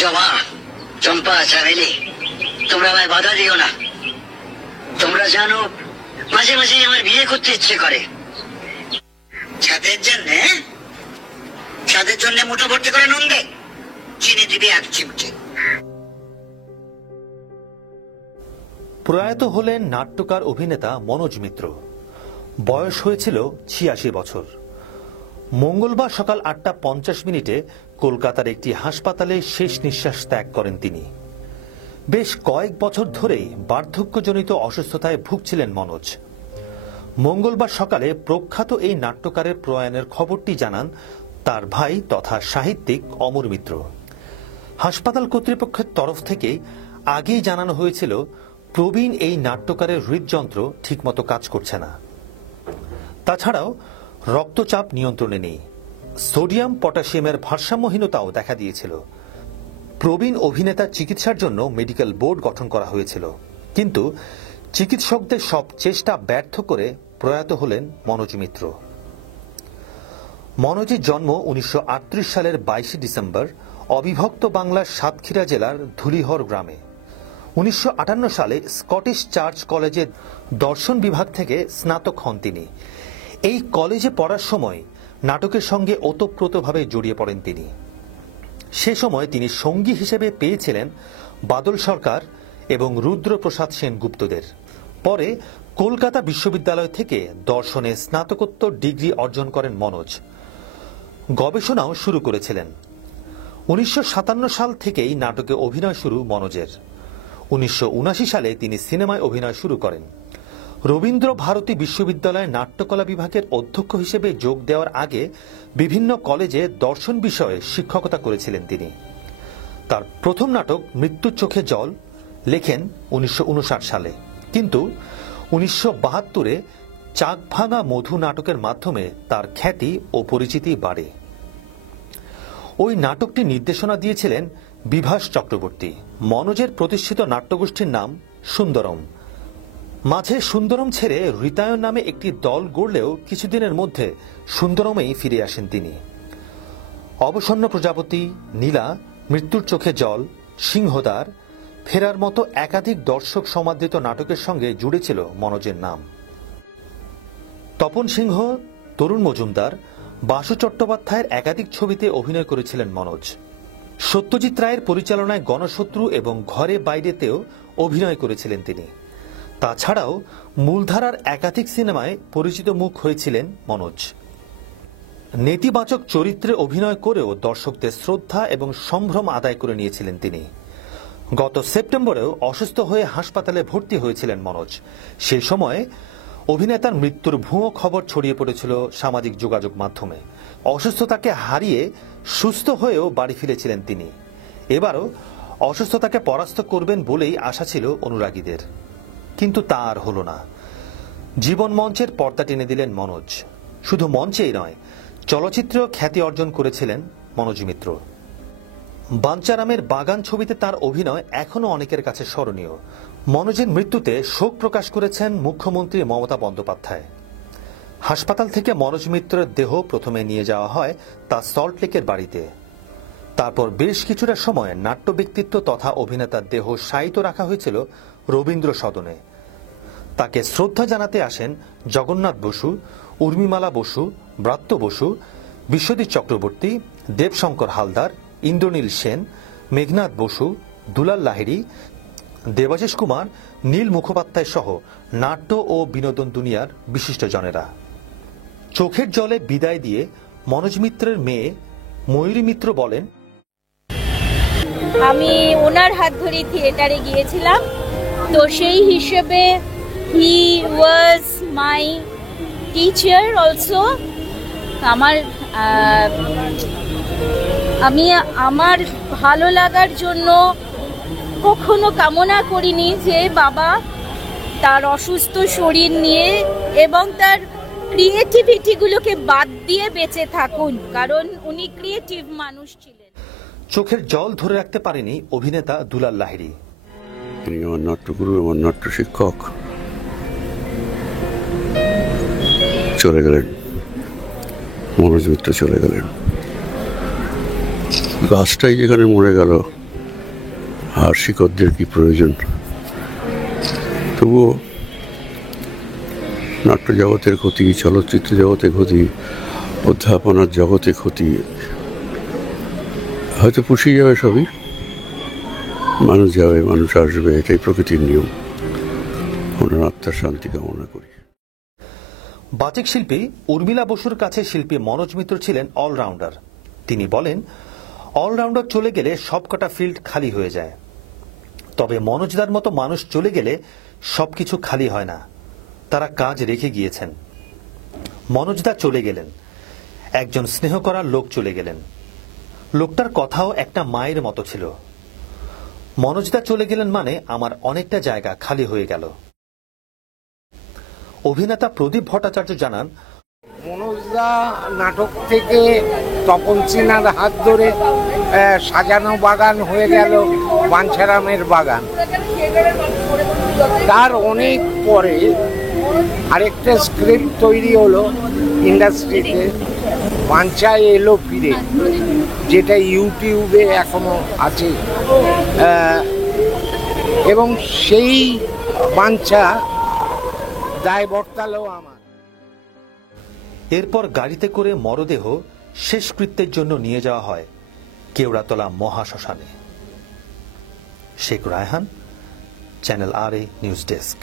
জমা, চম্পা, চামেলি, তোমরা আমায় বাধা দিও না। তোমরা জানো মাঝে মাঝে আমার বিয়ে করতে ইচ্ছে করে। ছাদের জন্য মুঠো ভর্তি করে নুন দে, চিনি দিবি 1 চিমটে। প্রয়াত হলেন নাট্যকার অভিনেতা মনোজ মিত্র। বয়স হয়েছিল ৮৬ বছর। মঙ্গলবার সকাল ৮টা ৫০ কলকাতার একটি হাসপাতালে শেষ নিঃশ্বাস ত্যাগ করেন তিনি। বেশ কয়েক বছর ধরেই বার্ধক্যজনিত অসুস্থতায় ভুগছিলেন মনোজ। মঙ্গলবার সকালে প্রখ্যাত এই নাট্যকারের প্রয়াণের খবরটি জানান তার ভাই তথা সাহিত্যিক অমর মিত্র। হাসপাতাল কর্তৃপক্ষের তরফ থেকে আগেই জানানো হয়েছিল প্রবীণ এই নাট্যকারের হৃদযন্ত্র ঠিকমতো কাজ করছে না। তাছাড়াও রক্তচাপ নিয়ন্ত্রণে নেই, সোডিয়াম পটাশিয়ামের ভারসাম্যহীনতাও দেখা দিয়েছিল। প্রবীণ অভিনেতার চিকিৎসার জন্য মেডিকেল বোর্ড গঠন করা হয়েছিল, কিন্তু চিকিৎসকদের সব চেষ্টা ব্যর্থ করে প্রয়াত হলেন মনোজ মিত্র। মনোজের জন্ম ১৯৩৮ সালের ২২ ডিসেম্বর অবিভক্ত বাংলার সাতক্ষীরা জেলার ধুলিহর গ্রামে। ১৯৫৮ সালে স্কটিশ চার্চ কলেজে দর্শন বিভাগ থেকে স্নাতক হন তিনি। এই কলেজে পড়ার সময় নাটকের সঙ্গে ওতপ্রোতভাবে জড়িয়ে পড়েন তিনি। সে সময় তিনি সঙ্গী হিসেবে পেয়েছিলেন বাদল সরকার এবং রুদ্রপ্রসাদ সেনগুপ্তদের। পরে কলকাতা বিশ্ববিদ্যালয় থেকে দর্শনে স্নাতকোত্তর ডিগ্রি অর্জন করেন মনোজ। গবেষণাও শুরু করেছিলেন। ১৯৫৭ সাল থেকেই নাটকে অভিনয় শুরু মনোজের। ১৯৭৯ সালে তিনি সিনেমায় অভিনয় শুরু করেন। রবীন্দ্র ভারতী বিশ্ববিদ্যালয়ের নাট্যকলা বিভাগের অধ্যক্ষ হিসেবে যোগ দেওয়ার আগে বিভিন্ন কলেজে দর্শন বিষয়ে শিক্ষকতা করেছিলেন তিনি। তার প্রথম নাটক মৃত্যুর চোখে জল লেখেন ১৯৫৯ সালে, কিন্তু ১৯৭২-এ চাকভাঙা মধু নাটকের মাধ্যমে তার খ্যাতি ও পরিচিতি বাড়ে। ওই নাটকটি নির্দেশনা দিয়েছিলেন বিভাস চক্রবর্তী। মনোজের প্রতিষ্ঠিত নাট্যগোষ্ঠীর নাম সুন্দরম। মাঝে সুন্দরম ছেড়ে ঋতায়ন নামে একটি দল গড়লেও কিছুদিনের মধ্যে সুন্দরমেই ফিরে আসেন তিনি। অবসন্ন প্রজাপতি, নীলা, মৃত্যুর চোখে জল, সিংহদ্বার, ফেরার মতো একাধিক দর্শক সমাদৃত নাটকের সঙ্গে জুড়েছিল মনোজের নাম। তপন সিংহ, তরুণ মজুমদার, বাসু চট্টোপাধ্যায়ের একাধিক ছবিতে অভিনয় করেছিলেন মনোজ। সত্যজিৎ রায়ের পরিচালনায় গণশত্রু এবং ঘরে বাইরেতেও অভিনয় করেছিলেন তিনি। তাছাড়াও মূলধারার একাধিক সিনেমায় পরিচিত মুখ হয়েছিলেন মনোজ। নেতিবাচক চরিত্রে অভিনয় করেও দর্শকদের শ্রদ্ধা এবং সম্ভ্রম আদায় করে নিয়েছিলেন তিনি। গত সেপ্টেম্বরেও অসুস্থ হয়ে হাসপাতালে ভর্তি হয়েছিলেন মনোজ। সেই সময়ে অভিনেতার মৃত্যুর ভুয়ো খবর ছড়িয়ে পড়েছিল সামাজিক যোগাযোগ মাধ্যমে। অসুস্থতাকে হারিয়ে সুস্থ হয়েও বাড়ি ফিরেছিলেন তিনি। এবারও অসুস্থতাকে পরাস্ত করবেন বলেই আশা ছিল অনুরাগীদের, কিন্তু তা আর হল না। জীবন মঞ্চের পর্দা টেনে দিলেন মনোজ। শুধু মঞ্চেই নয়, চলচ্চিত্রেও খ্যাতি অর্জন করেছিলেন মনোজ মিত্র। বাঞ্চারামের বাগান ছবিতে তার অভিনয় এখনও অনেকের কাছে স্মরণীয়। মনোজের মৃত্যুতে শোক প্রকাশ করেছেন মুখ্যমন্ত্রী মমতা বন্দ্যোপাধ্যায়। হাসপাতাল থেকে মনোজ মিত্রের দেহ প্রথমে নিয়ে যাওয়া হয় তার সল্টলেকের বাড়িতে। তারপর বেশ কিছুটা সময় নাট্য ব্যক্তিত্ব তথা অভিনেতার দেহ শায়িত রাখা হয়েছিল রবীন্দ্র সদনে। তাকে শ্রদ্ধা জানাতে আসেন জগন্নাথ বসু, উর্মিমালা বসু, ব্রাত্য বসু, বিশ্বজিৎ চক্রবর্তী, দেবশঙ্কর হালদার, ইন্দ্রনীল সেন, মেঘনাথ বসু, দুলাল লাহিড়ী, দেবাশিস কুমার, নীল মুখোপাধ্যায় সহ নাট্য ও বিনোদন দুনিয়ার বিশিষ্টজনেরা। চোখের জলে বিদায় দিয়ে মনোজ মিত্রের মেয়ে ময়ূরী মিত্র বলেন, আমি ওনার হাত ধরে থিয়েটারে গিয়েছিলাম, তো সেই হিসেবে হি ওয়াজ মাই টিচার অলসো। আমি আমার ভালো লাগার জন্য কখনো কামনা করিনি যে বাবা তার অসুস্থ শরীর নিয়ে এবং তার ক্রিয়েটিভিটিগুলোকে বাদ দিয়ে বেঁচে থাকুন, কারণ উনি ক্রিয়েটিভ মানুষ ছিলেন। চোখের জল ধরে রাখতে পারেনি অভিনেতা দুলাল লাহিড়ী। তিনি আমার নাট্যগুরু, আমার নাট্য শিক্ষক, চলে গেলেন। মনোজ মিত্র চলে গেলেন। গাছটাই যেখানে মরে গেল আর শিকড়দের কি প্রয়োজন। তবুও নাট্য জগতের ক্ষতি, চলচ্চিত্র জগতে ক্ষতি, অধ্যাপনার জগতে ক্ষতি, হয়তো পুষিয়ে যাবে সবই। মানুষ যাবে, মানুষ আসবে, এটাই প্রকৃতির নিয়ম। ওনার আত্মার শান্তি কামনা করি। বাচিক শিল্পী উর্মিলা বসুর কাছে শিল্পী মনোজ মিত্র ছিলেন অলরাউন্ডার। তিনি বলেন, অলরাউন্ডার চলে গেলে সবকটা ফিল্ড খালি হয়ে যায়, তবে মনোজদার মতো মানুষ চলে গেলে সবকিছু খালি হয় না। তারা কাজ রেখে গিয়েছেন। মনোজদা চলে গেলেন, একজন স্নেহ করার লোক চলে গেলেন। লোকটার কথাও একটা মায়ের মতো ছিল। মনোজদা চলে গেলেন মানে আমার অনেকটা জায়গা খালি হয়ে গেল। অভিনেতা প্রদীপ ভট্টাচার্য জানান, মনোজদা নাটক থেকে তপন সিনহার হাত ধরে সাজানো বাগান হয়ে গেল বাঞ্ছারামের বাগান। তার অনেক পরে আরেকটা স্ক্রিপ্ট তৈরি হলো ইন্ডাস্ট্রিতে, বাঞ্ছা এলো ফিরে, যেটা ইউটিউবে এখনো আছে। এবং সেই বাঞ্ছা দায় বর্তালো আমার। এরপর গাড়িতে করে মরদেহ শেষকৃত্যের জন্য নিয়ে যাওয়া হয় কেওড়াতলা মহাশ্মশানে। Sheikh Raihan, channel RA news desk.